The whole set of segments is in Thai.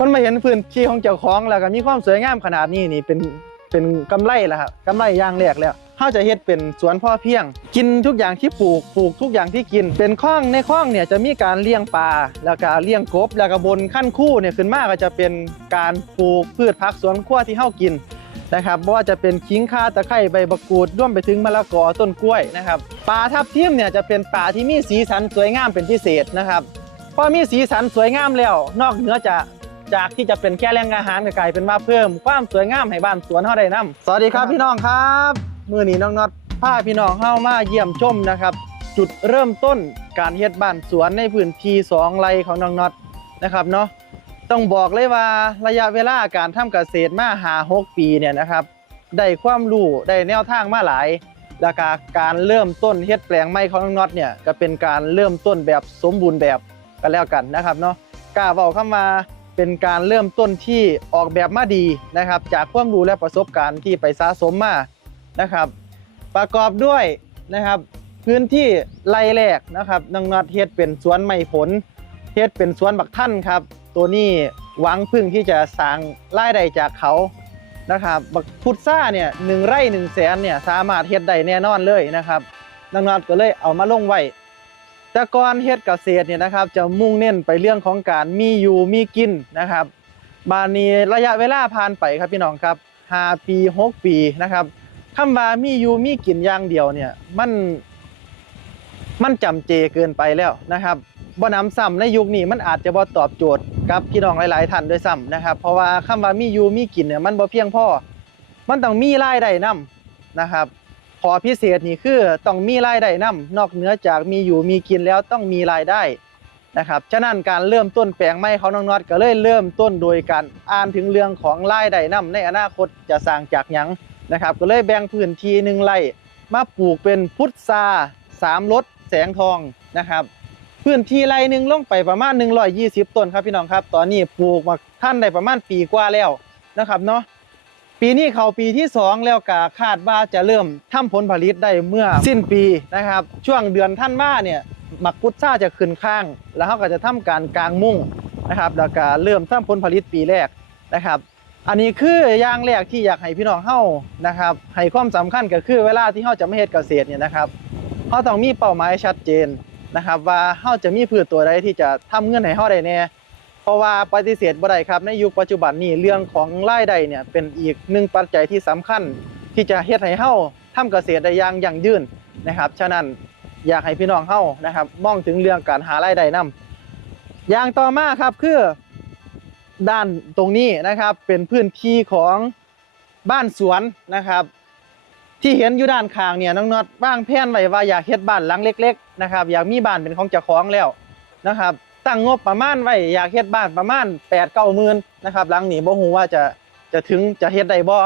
มันมาเห็นพื้นที่ของเจ้าของแล้วก็มีความสวยงามขนาดนี้นี่เป็นเป็นกำไรแล้วครับกำไรอย่างแรกแล้วเขาจะเฮ็ดเป็นสวนพ่อเพียง กินทุกอย่างที่ปลูกปลูกทุกอย่างที่กิน เป็นคลองในคลองเนี่ยจะมีการเลี้ยงปลาแล้วก็เลี้ยงกบแล้วก็บนขั้นคู่เนี่ยขึ้นมาก็จะเป็นการปลูกพืชผักสวนครัวที่เฮากินนะครับว่าจะเป็นขิงข่าตะไคร้ใบมะกูดร่วมไปถึงมะละกอต้นกล้วยนะครับปลาทับทิมเนี่ยจะเป็นปลาที่มีสีสันสวยงามเป็นพิเศษนะครับพอมีสีสันสวยงามแล้ว นอกเหนือจาก จากที่จะเป็นแค่แหล่งอาหารก็กลายเป็นว่าเพิ่มความสวยงามให้บ้านสวนเฮาได้นํสวัสดีครับพี่น้องครับมื้อนี้น้องน็อตพาพี่น้องเฮามาเยี่ยมชมนะครับ จุดเริ่มต้นการเฮ็ดบ้านสวนในพื้นที่2ไร่ของน้องน็อตนะครับเนาะต้องบอกเลยว่าระยะเวลาการทำเกษตรมาหา6ปีเนี่ยนะครับได้ความรู้ได้แนวทางมาหลายแล้วก็การเริ่มต้นเฮ็ดแปลงใหม่ของน้องน็อตเนี่ยก็เป็นการเริ่มต้นแบบสมบูรณ์แบบกันแล้วกันนะครับเนาะกล้าเว้าเข้ามา เป็นการเริ่มต้นที่ออกแบบมาดีนะครับ จากความรู้และประสบการณ์ที่ไปสะสมมานะครับ ประกอบด้วยนะครับพื้นที่ไร่แรกนะครับน้องน็อตเฮ็ดเป็นสวนไม้ผลเฮ็ดเป็นสวนบักท่านครับ ตัวนี้หวังพึ่งที่จะสร้างรายได้จากเขานะครับบักพุทซ่าเนี่ยหนึ่งไร่หนึ่งแสนเนี่ยสามารถเฮ็ดได้แน่นอนเลยนะครับดังนั้นก็เลยเอามาลงไว้ แต่ก่อนเฮ็ดเกษตรเนี่ยนะครับ จะมุ่งเน้นไปเรื่องของการมีอยู่มีกินนะครับบานนี้ระยะเวลาผ่านไปครับพี่น้องครับ5ปี6ปีนะครับคำว่ามีอยู่มีกินอย่างเดียวเนี่ยมันมันจำเจเกินไปแล้วนะครับบ่นำซ้ำในยุคนี้มันอาจจะบ่ตอบโจทย์กับพี่น้องหลาย ๆ ท่านด้วยซ้ำนะครับ เพราะว่าคำว่ามีอยู่มีกินเนี่ยมันบ่เพียงพอมันต้องมีรายได้นํนะครับ อพิเศษนี่คือต้องมีรายได้นํนอกเหนือจากมีอยู่มีกินแล้วต้องมีรายได้นะครับฉะนั้นการเริ่มต้นแปลงไม้เขาน้องน็อตก็เลยเริ่มต้นโดยการอ่านถึงเรื่องของรายได้นํในอนาคตจะสร้างจากหยังนะครับ ก็เลยแบ่งพื้นที่หนึ่งไร่มาปลูกเป็นพุทราสามรสแสงทองนะครับ พื้นที่ไร่หนึ่งลงไปประมาณ 120 ต้นครับพี่น้องครับ ตอนนี้ปลูกมาท่านได้ประมาณปีกว่าแล้วนะครับเนาะ ปีนี้เขาปีที่ 2 แล้วก็คาดว่าจะเริ่มทำผลผลิตได้เมื่อสิ้นปีนะครับ ช่วงเดือนท่านว่าเนี่ยมักพุทราจะขึ้นข้าง แล้วเขาก็จะทำการกลางมุ้งนะครับ แล้วก็เริ่มทำผลผลิตปีแรกนะครับ อันนี้คืออย่างแรกที่อยากให้พี่น้องเฮานะครับให้ความสำคัญก็คือเวลาที่เฮาจะไม่เฮ็ดเกษตรเนี่ยนะครับเฮาต้องมีเป้าหมายชัดเจนนะครับ ว่าเฮาจะมีพืชตัวใดที่จะทำเงินให้เฮาได้แน่ เพราะว่าปฏิเสธบ่ได้ครับในยุคปัจจุบันนี้เรื่องของรายได้เนี่ยเป็นอีกหนึ่งปัจจัยที่สำคัญ ที่จะเฮ็ดให้เฮาทำเกษตรได้อย่างยั่งยืนนะครับ ฉะนั้นอยากให้พี่น้องเฮานะครับมองถึงเรื่องการหารายได้นํอย่างต่อมาครับคือด้านตรงนี้นะครับเป็นพื้นที่ของบ้านสวนนะครับ ที่เห็นอยู่ด้านข้างเนี่ยน้องน็อตวางแผนไว้ว่าอยากเฮ็ดบ้านหลังเล็ก ๆ นะครับ อยากมีบ้านเป็นของเจ้าของแล้วนะครับ ตั้งงบประมาณไว้อยากเฮ็ดบ้านประมาณ8 9 0 0 0 0นนะครับหลังนี้บ่ฮู้ว่าจะจะถึงจะเฮ็ดได้บ่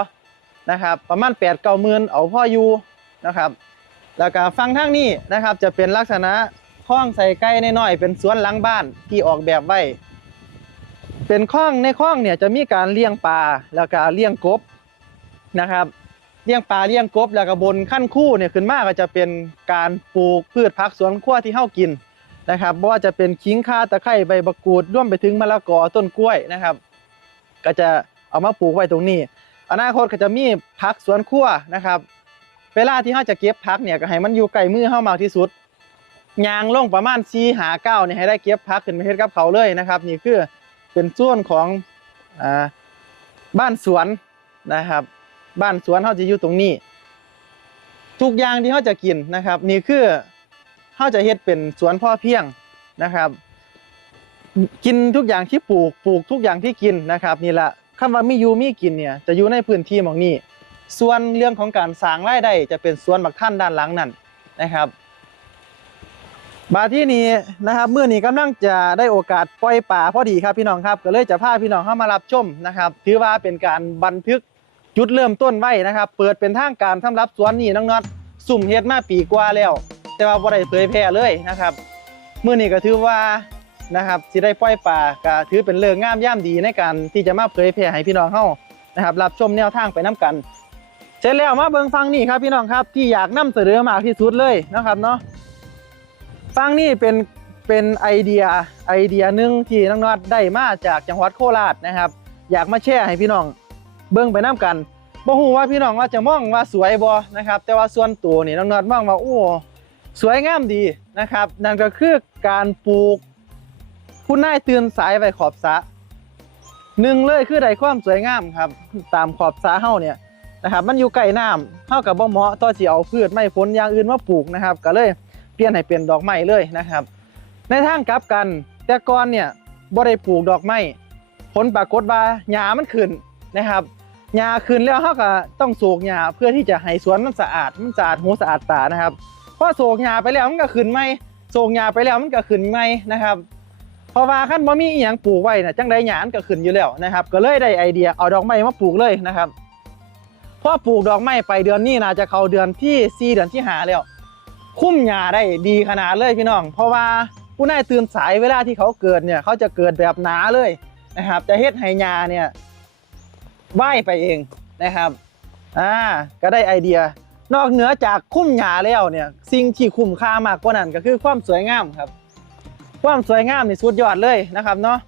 นะครับประมาณ8 9 0 0 0 0เอาพ่ออยู่นะครับแล้วก็ฟังทางนี้นะครับจะเป็นลักษณะคลองใส่ไก่น้อยๆเป็นสวนหลังบ้านที่ออกแบบไว้ เป็นคลองในคลองเนี่ยจะมีการเลี้ยงปลาแล้วก็เลี้ยงกบนะครับเลี้ยงปลาเลี้ยงกบแล้วก็บนขั้นคู่เนี่ยขึ้นมาก็จะเป็นการปลูกพืชผักสวนครัวที่เฮากิน นะครับบ่ว่าจะเป็นขิงข่าตะไคร้ใบมะกรูดร่วมไปถึงมะละกอต้นกล้วยนะครับ ก็จะเอามาปลูกไว้ตรงนี้ อนาคตก็จะมีผักสวนครัวนะครับ เวลาที่เฮาจะเก็บผักเนี่ยก็ให้มันอยู่ใกลมือเฮามากที่สุดยางลงประมาณ4หา9เนี่ยให้ได้เก็บผักขึ้นมาเฮ็ดกับเขาเลยนะครับ นี่คือเป็นส่วนของอ่าบ้านสวนนะครับ บ้านสวนเขาจะอยู่ตรงนี้ ทุกอย่างที่เขาจะกินนะครับ นี่คือ เขาจะเฮ็ดเป็นสวนพ่อเพียงนะครับ กินทุกอย่างที่ปลูกปลูกทุกอย่างที่กินนะครับนี่แหละคำว่ามีอยู่มีกินเนี่ยจะอยู่ในพื้นที่หมองนี้ ส่วนเรื่องของการสร้างรายได้จะเป็นสวนบักท่านด้านหลังนั่นนะครับบาที่นี้นะครับเมื่อนี้กำลังจะได้โอกาสปล่อยป่าพอดีครับพี่น้องครับ ก็เลยจะพาพี่น้องเข้ามารับชมนะครับ ถือว่าเป็นการบันทึกจุดเริ่มต้นไว้นะครับ เปิดเป็นทางการสำหรับสวนนี้น้องน็อตสุ่มเฮ็ดมาปีกว่าแล้ว แต่ว่าบ่ได้เผยแพร่เลยนะครับเมื่อนี้ก็ถือว่านะครับสิได้ปล่อยป่าก็ถือเป็นเรื่องงามย่ามดีในการที่จะมาเผยแพร่ให้พี่น้องเฮานะครับ รับชมแนวทางไปน้กัน เสร็จแล้วมาเบิ่งฟังนี่ครับพี่น้องครับที่อยากนำเสนอมากที่สุดเลยนะครับเนาะฟังนี่เป็นเป็นไอเดียไอเดียหนึ่งที่น้องน็อตได้มาจากจังหวัดโคราชนะครับ อยากมาแชร์ให้พี่น้องเบิ่งไปน้กันบ่ฮู้ว่าพี่น้องว่าจะมองว่าสวยบ่นะครับ แต่ว่าส่วนตัวนี่น้องน็อตมองว่าโอ้ สวยงามดีนะครับ นั่นก็คือการปลูก คุณนายตื่นสายไว้ขอบสะหนึ่งเลยคือได้ความสวยงามครับ ตามขอบสะเฮาเนี่ยนะครับ มันอยู่ใกล้น้ำเฮากับบ่เหมาะต่อสิเอาพืชไม้ผลอย่างอื่นมาปลูกนะครับ ก็เลยเปลี่ยนให้เป็นดอกไม้เลยนะครับ ในทางกลับกัน แต่ก่อนเนี่ยบ่ได้ปลูกดอกไม้ผลปรากฏว่าหญ้ามันขึ้นนะครับหญ้าขึ้นแล้วเฮาก็ต้องโศกหญ้าเพื่อที่จะให้สวนมันสะอาดมันสะอาดหูสะอาดตานะครับ พอโศกหญ้าไปแล้วมันก็ขึ้นใหม่โศกหญ้าไปแล้วมันก็ขึ้นใหม่นะครับเพราะว่าคันบ่มีอีหยังปลูกไว้น่ะจังไดหญ้ามันก็ขึ้นอยู่แล้วนะครับ ก็เลยได้ไอเดียเอาดอกไม้มาปลูกเลยนะครับพอปลูกดอกไม้ไปเดือนนี้น่าจะเข้าเดือนที่สี่เดือนที่ห้าแล้ว คุ้มหญ้าได้ดีขนาดเลยพี่น้อง เพราะว่าผู้นายตื่นสายเวลาที่เขาเกิดเนี่ยเขาจะเกิดแบบหนาเลยนะครับ จะเฮ็ดให้หญ้าเนี่ยว่ายไปเองนะครับอ่าก็ได้ไอเดีย นอกเหนือจากคุ้มหญ้าแล้วเนี่ยสิ่งที่คุ้มค่ามากกว่านั้นก็คือความสวยงามครับ ความสวยงามนี่สุดยอดเลยนะครับเนาะ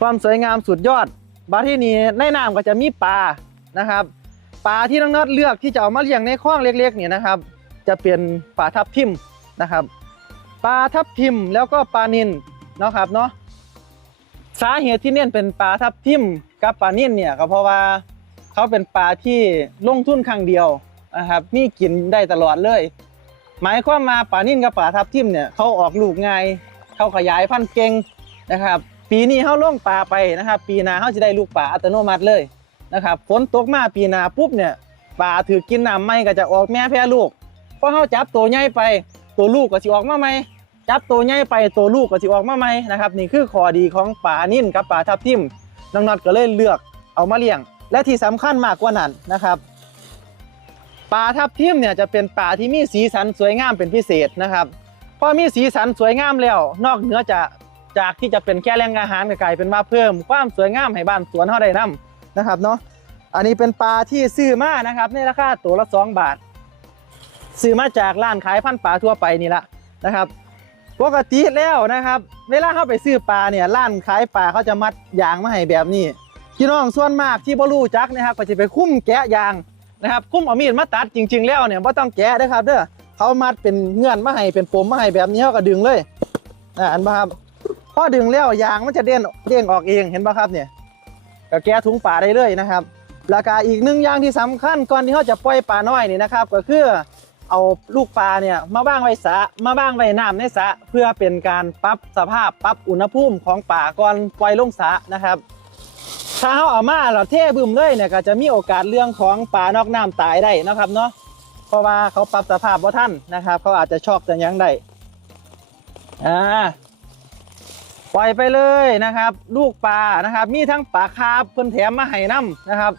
ความสวยงามสุดยอดบาที่นี้ในน้ำก็จะมีปลานะครับ ปลาที่น้องน็อตเลือกที่จะเอามาเลี้ยงในคลองเล็กๆเนี่ยนะครับ จะเป็นปลาทับทิมนะครับปลาทับทิมแล้วก็ปลานินเนาะครับเนาะสาเหตุที่เน้นเป็นปลาทับทิมกับปลานินเนี่ยก็เพราะว่าเขาเป็นปลาที่ลงทุนครั้งเดียว นะครับมีกินได้ตลอดเลย หมายความมาปลานิ่นกับปลาทับทิมเนี่ยเขาออกลูกง่ายเขาขยายพันธุ์เก่งนะครับ ปีนี้เขาล่งปลาไปนะครับ ปีหน้าเขาจะได้ลูกปลาอัตโนมัติเลยนะครับฝนตกมาปีหน้าปุ๊บเนี่ยปลาถือกินน้ำไม่ก็จะออกแม่แพร่ลูกเพอเขาจับตัวใหญ่ไปตัวลูกก็สิออกมาใหม่จับตัวใหญ่ไปตัวลูกก็สิออกมาใหม่นะครับ นี่คือข้อดีของปลานิ่นกับปลาทับทิมน้องน็อตก็เลยเลือกเอามาเลี้ยง และที่สำคัญมากกว่านั้นนะครับ ปลาทับทิมเนี่ยจะเป็นปลาที่มีสีสันสวยงามเป็นพิเศษนะครับพอมีสีสันสวยงามแล้ว นอกเหนือจากจากที่จะเป็นแค่แหล่งอาหารกลายเป็นว่าเพิ่มความสวยงามให้บ้านสวนเฮาได้นํนะครับเนาะอันนี้เป็นปลาที่ซื้อมานะครับในราคาตัวละ 2 บาท ซื้อมาจากร้านขายพันปลาทั่วไปนี่ละนะครับปกติแล้วนะครับ เวลาเข้าไปซื้อปลาเนี่ยร้านขายปลาเขาจะมัดยางมาให้แบบนี้พี่น้องส่วนมากที่บ่รู้จักนะครับก็จะไปคุ้มแกะยาง นะครับคุ้มเอามีดมาตัดจริง ๆ แล้วเนี่ยบ่ต้องแกะนะครับเด้อเขามัดเป็นเงื่อนมาให้เป็นปมมาให้แบบนี้เขาก็ดึงเลยนะอันบ่ครับพอดึงแล้วยางมันจะเด้นเด้งออกเองเห็นป่ะครับเนี่ยก็แกะถุงปลาได้เลยนะครับแล้วก็อีกหนึ่งอย่างที่สำคัญก่อนที่เขาจะปล่อยปลาน้อยนี่นะครับ ก็คือเอาลูกปลาเนี่ยมาบ้างไว้สะมาบ้างไว้น้ำในสะเพื่อเป็นการปรับสภาพปรับอุณหภูมิของปลาก่อนปล่อยลงสะนะครับ ถ้าเขาเอามาเราเทบึมเลยเนี่ยก็จะมีโอกาสเรื่องของปลานอกน้ำตายได้นะครับเนาะเพราะว่าเขาปรับสภาพว่าท่านนะครับ เขาอาจจะช็อกจะยังได้อ่าปล่อยไปเลยนะครับ ลูกปลานะครับ มีทั้งปลาคาร์ฟเพิ่นแถมมาให้น้ำนะครับ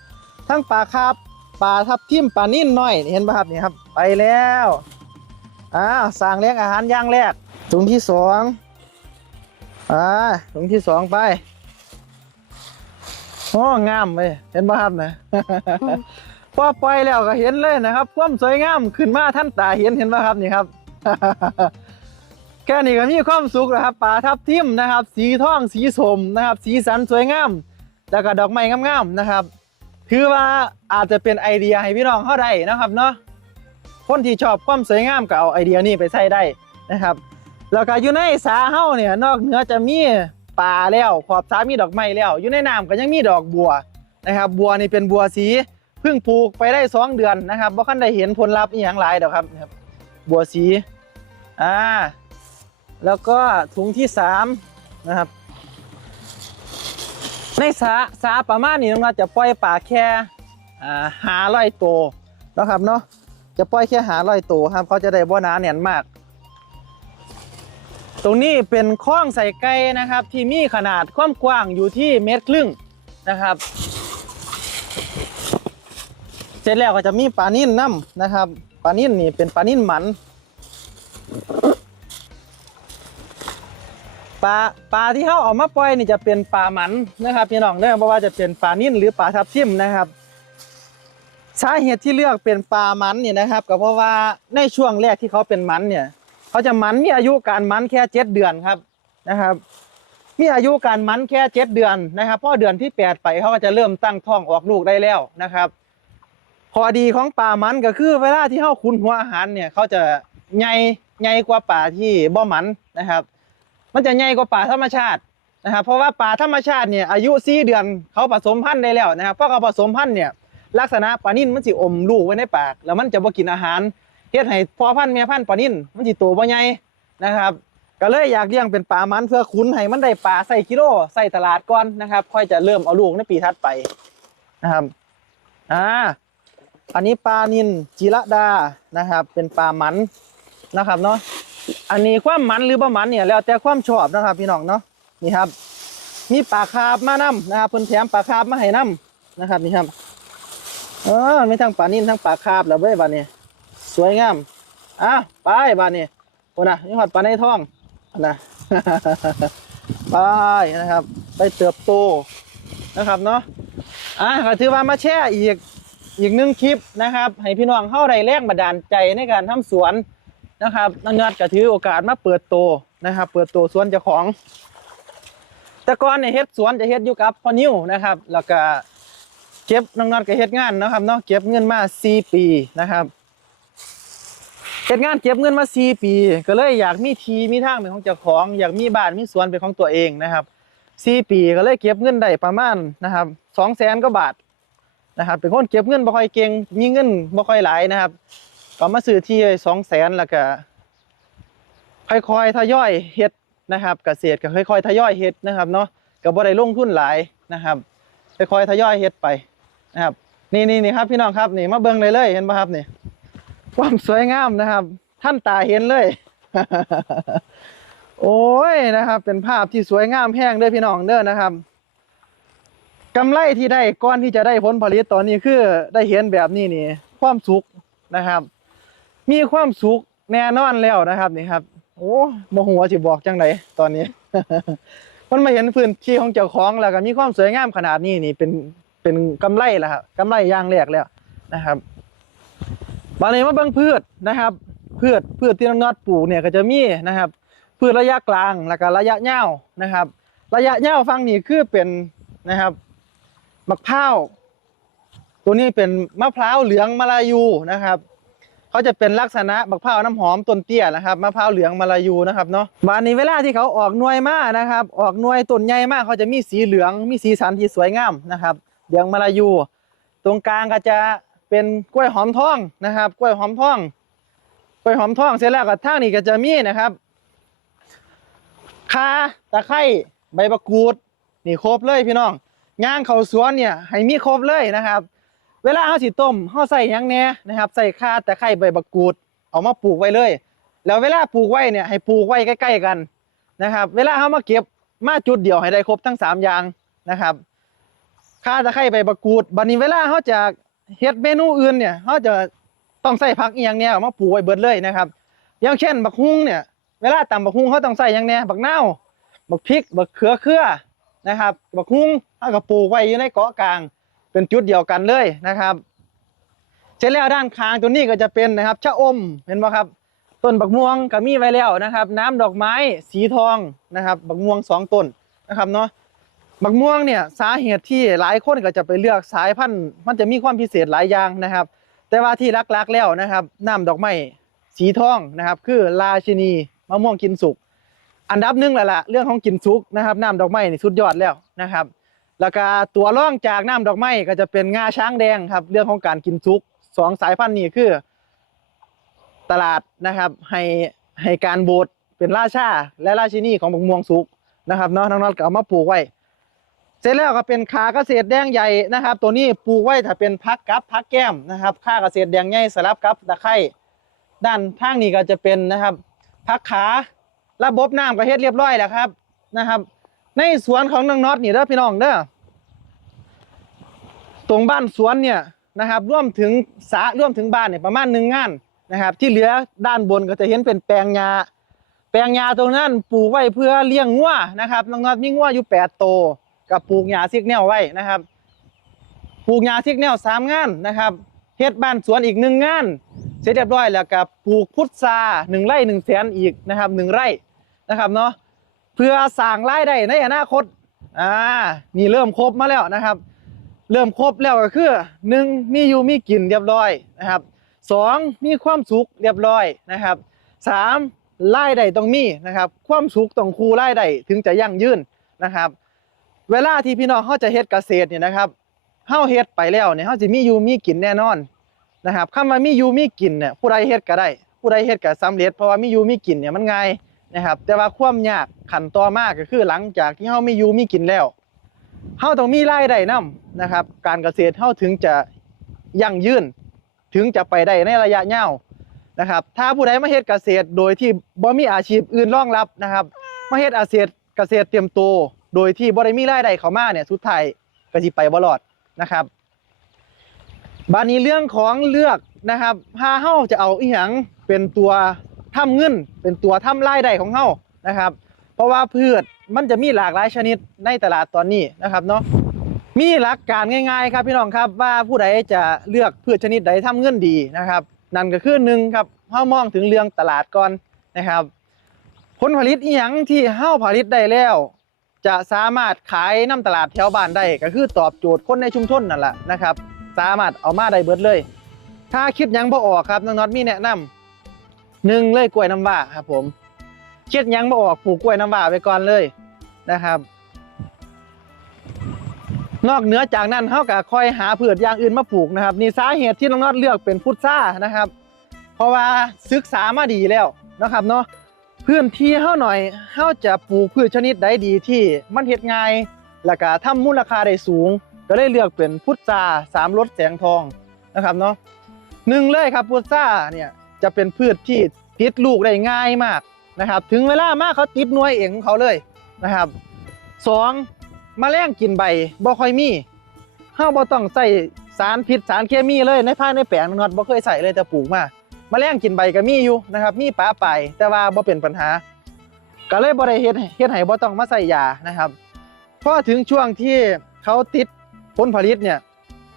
ทั้งปลาคาร์ฟปลาทับทิมปลานิ่นน้อยเห็นป่ะครับนี่ครับไปแล้วอ่าสั่งเลี้ยงอาหารย่างแรกถุงที่สองอ่าถุงที่สองไป โอ้งามเลยเห็นป่ะครับนะพอปล่อยแล้วก็เห็นเลยนะครับความสวยงามขึ้นมาท่านตาเห็นเห็นป่ะครับนี่ครับ แค่นี้ก็มีความสุขแล้วครับปลาทับทิมนะครับ สีทองสีสมนะครับ สีสันสวยงามแล้วก็ดอกไม้งามๆนะครับ ถือว่าอาจจะเป็นไอเดียให้พี่น้องเข้าได้นะครับเนาะคนที่ชอบความสวยงามก็เอาไอเดียนี้ไปใช้ได้นะครับ แล้วก็อยู่ในสาเฮาเนี่ยนอกเหนือจะมี ป่าแล้วขอบสามีดอกไม้แล้ว อยู่ในน้ำก็ยังมีดอกบัวนะครับ บัวนี่เป็นบัวสีเพิ่งปลูกไปได้สองเดือนนะครับบ่คันได้เห็นผลลัพธ์อีหยังหลายดอกครับนะครับ บัวสีอ่าแล้วก็ถุงที่สามนะครับ ในสาสาประมาณนี้น้องนัดจะปล่อยปลาแค่อ่าหาร้อยตัวนะครับเนาะจะปล่อยแค่หาร้อยตัวครับเขาจะได้บ่หนาแน่นมาก ตรงนี้เป็นคลองใส่ไก่นะครับ ที่มีขนาดความกว้างอยู่ที่เมตรครึ่งนะครับ เสร็จแล้วก็จะมีปลานิ่นน้ำนะครับปลานิ่นนี่เป็นปลานิ่นหมันปลาปลาที่เขาออกมาปล่อยนี่จะเป็นปลาหมันนะครับพี่น้องเด้อเพราะว่าจะเป็นปลานิ่นหรือปลาทับทิมนะครับสาเหตุที่เลือกเป็นปลาหมันเนี่ยนะครับ ก็เพราะว่าในช่วงแรกที่เขาเป็นหมันเนี่ย เขาจะมันมีอายุการมันแค่เจ็ดเดือนครับนะครับ มีอายุการมันแค่เจ็ดเดือนนะครับพอเดือนที่แปดไปเขาก็จะเริ่มตั้งท้องออกลูกได้แล้วนะครับพอดีของปลามันก็คือเวลาที่เขาคุ้นหัวอาหารเนี่ยเขาจะใหญ่ใหญ่กว่าปลาที่บ่หมันนะครับ มันจะใหญ่กว่าปลาธรรมชาตินะครับเพราะว่าปลาธรรมชาติเนี่ยอายุสี่เดือนเขาผสมพันธุ์ได้แล้วนะครับพราะเขาผสมพันธุ์เนี่ยลักษณะปลานิ่นมันสิอมลูกไว้ในปาก แล้วมันจะบ่กินอาหาร เฮ็ดให้พ่อพันธุ์แม่พันธุ์ปลานิ่นมันสิโตบ่ใหญ่นะครับ ก็เลยอยากเลี้ยงเป็นปลามันเพื่อคุ้นให้มันได้ปลาใส่กิโลใส่ตลาดก่อนนะครับ ค่อยจะเริ่มเอาลูกในปีถัดไปนะครับอ่าอันนี้ปลานินจิระดานะครับ เป็นปลามันนะครับเนาะอันนี้ความมันหรือบ่มันเนี่ยแล้วแต่ความชอบนะครับพี่น้องเนาะนี่ครับ มีปลาคาร์ฟมานํนะครับเพิ่นแถมปลาคาร์ฟมาให้นํนะครับนี่ครับเออมีทั้งปลานินทั้งปลาคาร์ฟแล้วเว้ยบัดนี้ สวยงามอะไปบัดนี้โอ้นะนี่ฮอดปลาในท้องนะไปนะครับ ไปเติบโตนะครับเนาะอะก็ถือว่ามาแชร์อีกอีกหนึ่งคลิปนะครับ ให้พี่น้องเข้าได้แรงบันดาลใจในการทำสวนนะครับน้องนัดก็ถือโอกาสมาเปิดโตนะครับ เปิดโตสวนเจ้าของ แต่ก่อนเนี่ยเฮ็ดสวนจะเฮ็ดอยู่กับพ่อนิ้วนะครับ แล้วก็เก็บน้องนัดก็เฮ็ดงานนะครับเนาะเก็บเงินมา 4 ปีนะครับ เฮ็ดงานเก็บเงินมาสี่ปี ก็เลยอยากมีทีมีทางเป็นของเจ้าของ อยากมีบ้านมีสวนเป็นของตัวเองนะครับสี่ปีก็เลยเก็บเงินได้ประมาณนะครับสองแสนกว่าบาทนะครับเป็นคนเก็บเงินบ่ค่อยเก่งมีเงินบ่ค่อยหลายนะครับก็มาซื้อที่สองแสนแล้วก็ค่อยๆทยอยเฮ็ดนะครับเกษตรก็ค่อยๆทยอยเฮ็ดนะครับเนาะก็บ่ได้ลงทุนหลายนะครับค่อยๆทยอยเฮ็ดไปนะครับนี่นี่นี่ครับพี่น้องครับนี่มาเบิ่งเลยเลยเห็นป่ะครับนี่ ความสวยงามนะครับ ท่านตาเห็นเลย โอ้ยนะครับ เป็นภาพที่สวยงามแห้งเด้อพี่น้องเด้อนะครับกำไรที่ได้ก้อนที่จะได้ผลผลิตตอนนี้คือได้เห็นแบบนี้นี่ความสุขนะครับ มีความสุขแน่นอนแล้วนะครับนี่ครับ โอ้โมโหว่าสิบอกจังไดตอนนี้มันมาเห็นพื้นที่ของเจ้าของแล้วก็มีความสวยงามขนาดนี้นี่เป็นเป็นกำไรแล้วครับกำไรย่างแรกแล้วนะครับ มาเลยมาเบิ่งพืชนะครับ พืชพืชที่น้องน็อตปลูกเนี่ยก็จะมีนะครับ พืชระยะกลางแล้วก็ระยะยาวนะครับ ระยะยาวฟังนี่คือเป็นนะครับมะพร้าวตัวนี้เป็นมะพร้าวเหลืองมาลายูนะครับเขาจะเป็นลักษณะมะพร้าวน้ำหอมต้นเตี้ยนะครับมะพร้าวเหลืองมาลายูนะครับเนาะบานนี้เวลาที่เขาออกหน่วยมานะครับ ออกหน่วยต้นใหญ่มากเขาจะมีสีเหลืองมีสีสันที่สวยงามนะครับเหลืองมาลายู ตรงกลางก็จะ เป็นกล้วยหอมทองนะครับ กล้วยหอมทอง กล้วยหอมทองเสร็จแล้วก็ทางนี้ก็จะมีนะครับข่าตะไคร้ใบมะกรูดนี่ครบเลยพี่น้องย่างเขาสวนเนี่ยให้มีครบเลยนะครับ เวลาเฮาสิต้มเฮาใส่ยังแน่นะครับ ใส่ข่าตะไคร้ใบมะกรูดเอามาปลูกไว้เลย แล้วเวลาปลูกไว้เนี่ยให้ปลูกไว้ใกล้ ๆกันนะครับ เวลาเฮามาเก็บมาจุดเดียวให้ได้ครบทั้งสามอย่างนะครับข่าตะไคร้ใบมะกรูดบัดนี้เวลาเขาจะ เฮ็ดเมนูอื่นเนี่ยเขาจะต้องใส่ผักอีหยังเนี่ยมาปลูกไว้เบิดเลยนะครับ อย่างเช่นบักฮุ้งเนี่ยเวลาตำบักฮุ้งเขาต้องใส่หยังเนี่ยบักนาวบักพริกบักเขือเครือนะครับบักฮุ้งเขาก็ปลูกไว้อยู่ในเกาะกลาง เป็นจุดเดียวกันเลยนะครับเสร็จแล้วด้านข้างตัวนี้ก็จะเป็นนะครับชะอมเห็นไหมครับต้นบักม่วงก็มีไว้แล้วนะครับ น้ำดอกไม้สีทองนะครับ บักม่วงสองต้นนะครับเนาะ บักม่วงเนี่ยสาเหตุที่หลายคนก็จะไปเลือกสายพันธุ์ มันจะมีความพิเศษหลายอย่างนะครับ แต่ว่าที่ลักๆแล้วนะครับน้ำดอกไม้สีทองนะครับ คือราชินีมะม่วงกินสุก อันดับหนึ่งแล้วล่ะเรื่องของกินสุกนะครับน้ำดอกไม้นี่สุดยอดแล้วนะครับ แล้วก็ตัวร่องจากน้ำดอกไม้ก็จะเป็นงาช้างแดงครับเรื่องของการกินสุกสองสายพันธุ์นี้คือ ตลาดนะครับให้ให้การโบดเป็นราชาและราชินีของบักม่วงสุกนะครับเนาะน้องๆก็เอามาปลูกไว้ เสร็จแล้วก็เป็นขาเกษตรแดงใหญ่นะครับ ตัวนี้ปลูกไว้ถ้าเป็นพักกับพักแก้มนะครับค่าเกษตรแดงใหญ่สลับกับตะไคร้ด้านทางนี้ก็จะเป็นนะครับพักขาระบบน้ำก็เฮ็ดเรียบร้อยแล้วครับนะครับ ในสวนของน้องน็อตนี่เด้อพี่น้องเด้อตรงบ้านสวนเนี่ยนะครับร่วมถึงสระร่วมถึงบ้านเนี่ยประมาณหนึ่งงานนะครับ ที่เหลือด้านบนก็จะเห็นเป็นแปลงหญ้าแปลงหญ้าตรงนั้นปลูกไว้เพื่อเลี้ยงงัวนะครับน้องน็อตมีงัวอยู่แปดโตว กับปลูกหญ้าซิกแนวไว้นะครับ ปลูกหญ้าซิกแนวสามงานนะครับเฮ็ดบ้านสวนอีกหนึ่งงาน เสร็จเรียบร้อยแล้วก็ปลูกพุทราหนึ่งไร่หนึ่งแสนอีกนะครับหนึ่งไร่นะครับเนาะเพื่อสร้างรายได้ในอนาคตอ่านี่เริ่มครบมาแล้วนะครับ เริ่มครบแล้วก็คือหนึ่งมีอยู่มีกินเรียบร้อยนะครับสองมีความสุขเรียบร้อยนะครับสามรายได้ต้องมีนะครับ ความสุขต้องคูรายได้ถึงจะยั่งยืนนะครับ เวลาที่พี่น้องเขาจะเฮ็ดเกษตรเนี่ยนะครับเฮาเฮ็ดไปแล้วเนี่ยเฮาสิมีอยู่มีกินแน่นอนนะครับคำว่ามีอยู่มีกินเนี่ยผู้ใดเฮ็ดก็ได้ ผู้ใดเฮ็ดก็สำเร็จเพราะว่ามีอยู่มีกินเนี่ยมันง่ายนะครับ แต่ว่าความยากขั้นต่อมากก็คือหลังจากที่เฮามีอยู่มีกินแล้วเฮาต้องมีรายได้นํนะครับ การเกษตรเฮาถึงจะยั่งยืนถึงจะไปได้ในระยะยาวนะครับ ถ้าผู้ใดมาเฮ็ดเกษตรโดยที่บ่มีอาชีพอื่นรองรับนะครับมาเฮ็ดอาชีพเกษตรเตรียมโตว โดยที่บ่ได้มีรายได้เขามาเนี่ยสุดท้ายก็สิไปบ่รอดนะครับบานนี้เรื่องของเลือกนะครับถ้าเฮาจะเอาอีหยังเป็นตัวทำเงิน เป็นตัวทำรายได้ของเฮานะครับ เพราะว่าพืชมันจะมีหลากหลายชนิดในตลาดตอนนี้นะครับเนาะมีหลักการง่ายๆครับพี่น้องครับว่าผู้ใดจะเลือกพืชชนิดใดทำเงินดีนะครับ นั่นก็คือหนึ่งครับเฮามองถึงเรื่องตลาดก่อนนะครับ ผลผลิตอีหยังที่เฮาผลิตได้แล้ว จะสามารถขายน้ำตลาดแถวบ้านได้ก็คือตอบโจทย์คนในชุมชนนั่นแหละนะครับ สามารถเอามาได้เบิดเลย ถ้าคิดยังบ่ออกครับน้องน็อตมีแนะนำหนึ่งเลยกล้วยน้ำว้าครับผมคิดยังบ่ออกปลูกกล้วยน้ำว้าไปก่อนเลยนะครับ นอกเหนือจากนั้นเฮาก็ค่อยหาพืชอย่างอื่นมาปลูกนะครับนี่สาเหตุที่น้องน็อตเลือกเป็นพุทรานะครับ เพราะว่าศึกษามาดีแล้วนะครับเนาะ พื้นที่เฮาหน่อยเฮาจะปลูกพืชชนิดใดดีที่มันเฮ็ดง่ายแล้วก็ทำมูลค่าได้สูง ก็เลยเลือกเป็นพุทราสามรสแสงทองนะครับเนาะหนึ่งเลยครับพุทราเนี่ยจะเป็นพืชที่ติดลูกได้ง่ายมากนะครับ ถึงเวลามากเขาติดหน่วยเองของเขาเลยนะครับสองมแมลงกินใบบ่ค่อยมีเฮาบ่ต้องใส่สารพิษสารเคมีเลยในภายในแปลงนอดบ่เคยใส่เลยแต่ปลูกมา มแมลงกินใบก็มีอยู่นะครับมีปลาไปแต่ว่าบ่เป็นปัญหา ก็เลยบ่ได้เฮ็ดเฮ็ดให้บ่ต้องมาใส่ยานะครับพอถึงช่วงที่เขาติดผลผลิตเนี่ย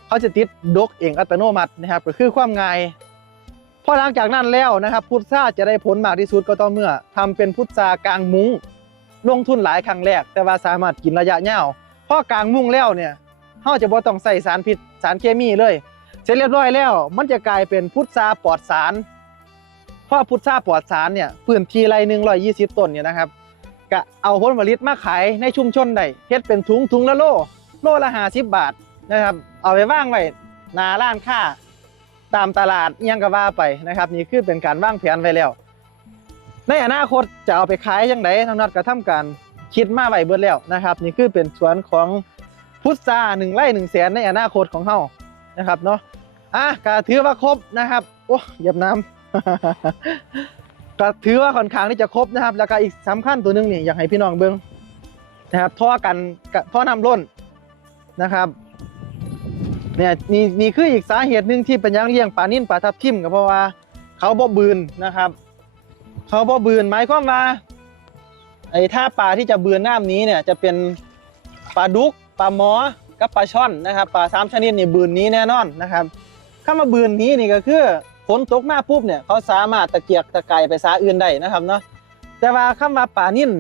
เขาจะติดดกเองอัตโนมัตินะครับก็คือความง่ายพอหลังจากนั้นแล้วนะครับ พุทราจะได้ผลมากที่สุดก็ต่อเมื่อทำเป็นพุทรากลางมุ้งลงทุนหลายครั้งแรก แต่ว่าสามารถกินระยะยาวพอกลางมุ้งแล้วเนี่ยเขาจะบ่ต้องใส่สารพิษสารเคมีเลย เสร็จเรียบร้อยแล้ว มันจะกลายเป็นพุทราปลอดสาร เพราะพุทราปลอดสารเนี่ยพื้นที่ไรหนึ่งร้อยยี่สิบต้นเนี่ยนะครับก็เอาผลผลิตมาขายในชุมชนได้เฮ็ดเป็นถุงถุงละโลโลละห้าสิบบาทนะครับ เอาไปว่างไว้นาร้านค้าตามตลาดยังก็ว่าไปนะครับ นี่คือเป็นการว่างแผนไว้แล้ว ในอนาคตจะเอาไปขายยังไงทางนัดก็ทำการคิดมาไว้เบิดแล้วนะครับ นี่คือเป็นสวนของพุทราหนึ่งไร่หนึ่งแสนในอนาคตของเฮานะครับเนาะ อะก็ถือว่าครบนะครับโอ้เหยียบน้ำก็ถือว่าค่อนข้างที่จะครบนะครับ แล้วก็อีกสำคัญตัวหนึงนี่อยากให้พี่น้องเบิ่งนะครับท่อกันท่อน้ำล้นนะครับเนี่ยนี่นี่คืออีกสาเหตุหนึ่งที่เป็นยังเลี้ยงปลานิ่นปลาทับทิมก็เพราะว่าเขาบ่บืนนะครับ เขาบ่บืนหมายความว่าไอ้ถ้าปลาที่จะบืนน้ำนี้เนี่ยจะเป็นปลาดุกปลาหมอกับปลาช่อนนะครับปลาสามชนิดนี่บืนนี้แน่นอนนะครับ ถ้ามาบืนนี้นี่ก็คือฝนตกมาปุ๊บเนี่ยเขาสามารถตะเกียกตะไคร้ไปสาอื่นได้นะครับเนาะแต่ว่าคำว่าปลานิ่น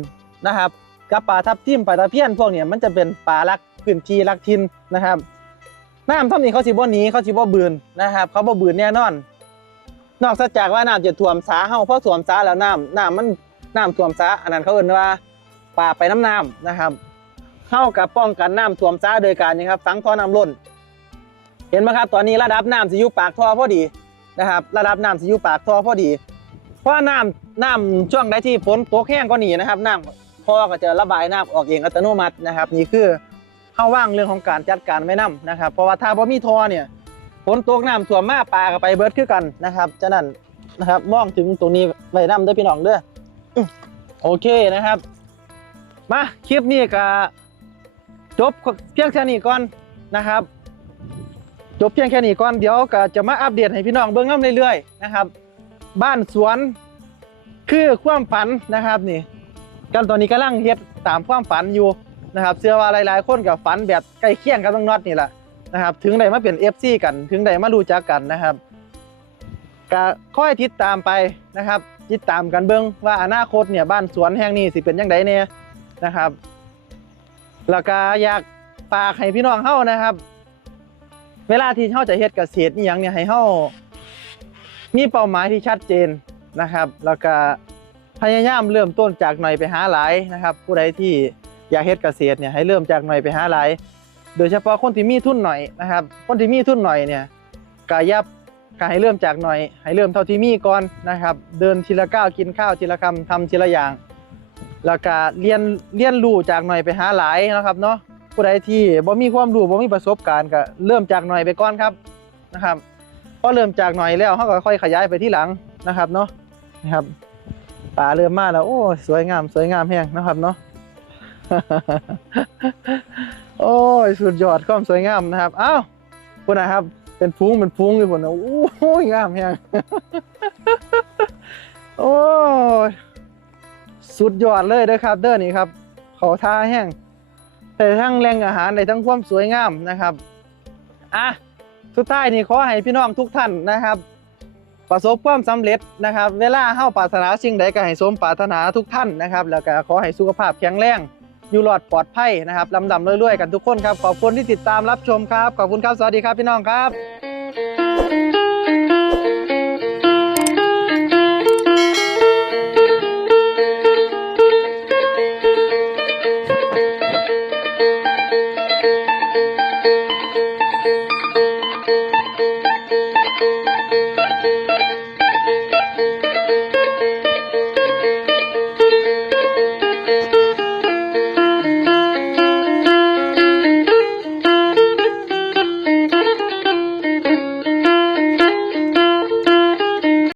นะครับกับปลาทับทิมปลาตะเพียนพวกเนี่ยมันจะเป็นปลารักพื้นที่รักทินนะครับน้ำท่านี้เขาสิบ่หนีเขาสิบ่บืนนะครับเขาบ่บืนแน่นอน นอกจากว่าน้ำจะท่วมสาเฮาเพราะท่วมสาแล้วน้ำน้ำมันน้ำท่วมสาอันนั้นเขาเอ่นว่าปลาไปน้ำน้ำนะครับเฮากับป้องกันน้ำท่วมสาโดยการนี้ครับฝังท่อน้ำล้น ห็นไหมครับตอนนี้ระดับน้ำสิอยู่ปากท่อพอดีนะครับ ระดับน้ำสิอยู่ปากท่อพอดี เพราะน้ำน้ำช่วงใดที่ฝนตกแห้งก็หนีนะครับน้ำพ่อก็จะระบายน้ำออกเองอัตโนมัตินะครับ นี่คือเข้าว่างเรื่องของการจัดการแม่น้ำนะครับ เพราะว่าถ้าบ่มีท่อเนี่ยฝนตกน้ำท่วมมาปลาก็ไปเบิดคือกันนะครับฉะนั้นนะครับมองถึงตรงนี้ไว้น้ำด้อพี่น้องเด้ออื้อโอเคนะครับ มาคลิปนี้ก็จบเพียงแค่นี้ก่อนนะครับ จบเพียงแค่นี้ก่อนเดี๋ยวก็จะมาอัปเดตให้พี่น้องเบิ่งน้ำเรื่อยๆนะครับ บ้านสวนคือความฝันนะครับนี่กันตอนนี้กำลังเฮ็ดตามความฝันอยู่นะครับเชื่อว่าหลายๆ คนกับฝันแบบใกล้เคียงกับน้องน็อตนี่แหละนะครับ ถึงได้มาเป็น FC กันถึงได้มารู้จักกันนะครับก็ค่อยติดตามไปนะครับ ติดตามกันเบิ่งว่าอนาคตเนี่ยบ้านสวนแห่งนี้สิเป็นยังไงเนี่ยนะครับ แล้วก็อยากฝากให้พี่น้องเฮานะครับ เวลาที่เฮาจะเฮ็ดเกษตรอีหยังเนี่ยให้เฮามีเป้าหมายที่ชัดเจนนะครับ แล้วก็พยายามเริ่มต้นจากหน่อยไปหาหลายนะครับ ผู้ใดที่อยากเฮ็ดเกษตรเนี่ยให้เริ่มจากหน่อยไปหาหลายโดยเฉพาะคนที่มีทุนหน่อยนะครับ คนที่มีทุนหน่อยเนี่ยก็อยับก็ให้เริ่มจากหน่อย ให้เริ่มเท่าที่มีก่อนนะครับ เดินทีละก้าวกินข้าวทีละคำทำทีละอย่าง แล้วก็เรียนเรียนรู้จากหน่อยไปหาหลายนะครับเนาะ ผู้ใดที่บ่มีความรู้บ่มีประสบการณ์ก็เริ่มจากหน่อยไปก่อนครับนะครับพอเริ่มจากหน่อยแล้วเขาก็ค่อยขยายไปที่หลังนะครับเนาะนะครับป่าเริ่มมาแล้วโอ้สวยงามสวยงามแฮงนะครับเนาะโอ้ยสุดยอดความสวยงามนะครับอ้าวคุณนะครับ เป็นฟุ้งเป็นฟุ้งเลยผมนะโอ้ยงามแฮงโอ้ยสุดยอดเลยเด้อครับ เด้อนี่ครับ เขาท่าแห้ง ได้ทั้งแรงอาหารในทั้งความสวยงามนะครับอะสุดท้ายนี่ขอให้พี่น้องทุกท่านนะครับ ประสบความสำเร็จนะครับ เวลาเข้าปรารถนาสิ่งใดก็ให้สมปรารถนาทุกท่านนะครับ แล้วก็ขอให้สุขภาพแข็งแรงอยู่รอดปลอดภัยนะครับลำดำเรื่อยๆกันทุกคนครับขอบคุณที่ติดตามรับชมครับขอบคุณครับสวัสดีครับพี่น้องครับ